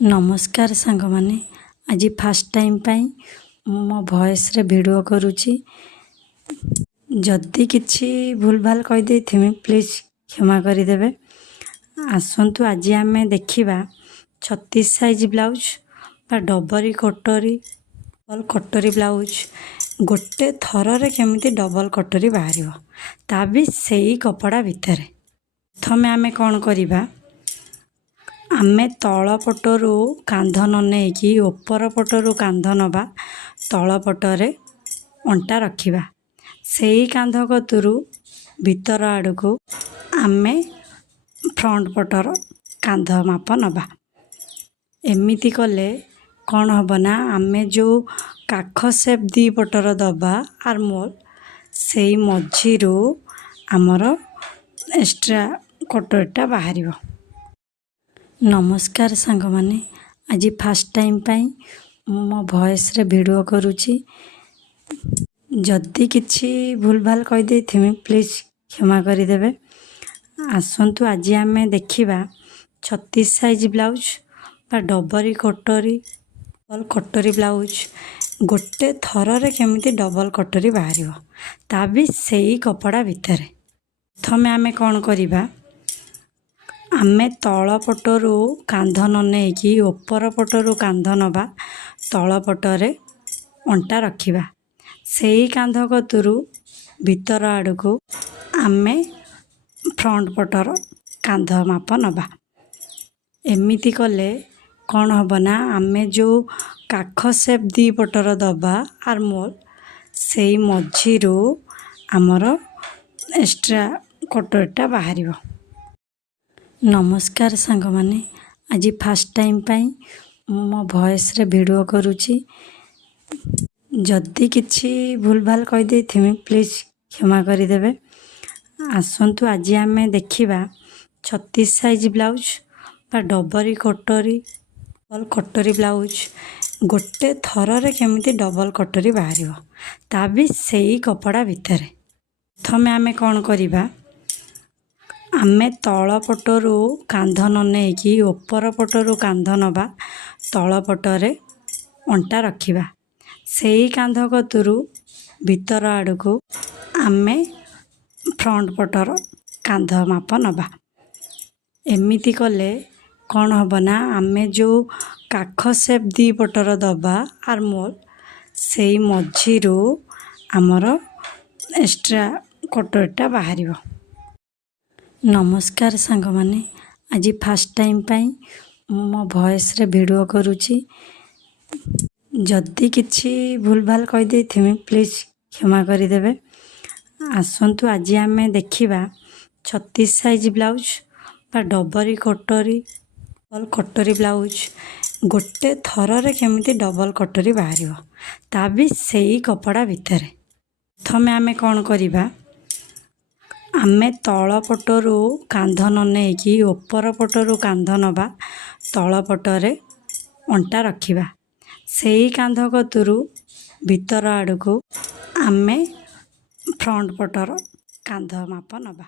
नमस्कार सांग माने आज फास्ट टाइम पाई मो वॉइस रे वीडियो करूची। जदि किछि भूल भाल कहि दे थिमि प्लीज क्षमा करि देबे। आसंतु आज आमे देखिबा 36 साइज ब्लाउज बा डबरी कटोरी ब्लाउज गोटे थर रे केमिति डबल कटोरी बाहरिबो ता भी सेही कपड़ा भितरे। प्रथमे आमे कोन करिबा, आमे तल पटरू कांध न नेकी ऊपर पटरू कांध नबा, तल पटरे अंटा रखिबा। सेही कांध कतुरु भीतर आड़कू आमे फ्रंट पटर कांध माप नबा। एमिति कले कौन हब ना, आमे जो काख सेप दी पटर दबा आर्मोल सेही मझीरू आमर एक्स्ट्रा कटोरीटा बाहरिबो। नमस्कार सांग माने आज फास्ट टाइम पाई मो वॉइस रे वीडियो करूची। जदि किछि भूल भाल कहि दे थिमि प्लीज क्षमा करि देबे। आसंतु आज आमे देखिबा 36 साइज ब्लाउज बा डबरी कटोरी ब्लाउज गोटे थर रे केमिति डबल कटोरी बाहरिबो ता भी सेही कपड़ा भितरे। प्रथमे आमे कोन करिबा, आमे तल पटरू कांध न नेकी ऊपर पटरू कांध नबा, तल पटरे अंटा रखिबा। सेही कांध कतुरु भीतर आड़कू आमे फ्रंट पटर कांध माप नबा। एमिति कले कौन हब ना, आमे जो काख सेप दी पटर दबा आर्मोल सेही मझीरू आमर एक्स्ट्रा कटोरीटा बाहरिबो। नमस्कार सांग माने आज फास्ट टाइम पाई मो वॉइस रे वीडियो करूची। जदि किछि भूल भाल कहि दे थिमि प्लीज क्षमा करि देबे। आसंतु आज आमे देखिबा 36 साइज ब्लाउज बा डबरी कटोरी ब्लाउज गोटे थर रे केमिति डबल कटोरी बाहरिबो ता भी सेही कपड़ा भितरे। प्रथमे आमे कोन करिबा, आमे तल पटरू कांध न नेकी ऊपर पटरू कांध नबा, तल पटरे अंटा रखिबा। सेही कांध कतुरु भीतर आड़कू आमे फ्रंट पटर कांध माप नबा। एमिति कले कौन हब ना, आमे जो काख सेप दी पटर दबा आर्मोल सेही मझीरू आमर एक्स्ट्रा कटोरीटा बाहरिबो। नमस्कार सांग माने आज फास्ट टाइम पाई मो वॉइस रे वीडियो करूची। जदि किछि भूल भाल कहि दे थिमि प्लीज क्षमा करि देबे। आसंतु आज आमे देखिबा 36 साइज ब्लाउज बा डबरी कटोरी ब्लाउज गोटे थर रे केमिति डबल कटोरी बाहरिबो ता भी सेही कपड़ा भितरे। प्रथमे आमे कोन करिबा, आमे तल पटरू कांध न नेकी ऊपर पटरू कांध नबा, तल पटरे अंटा रखिबा। सेही कांध कतुरु भीतर आड़कू आमे फ्रंट पटर कांध माप नबा।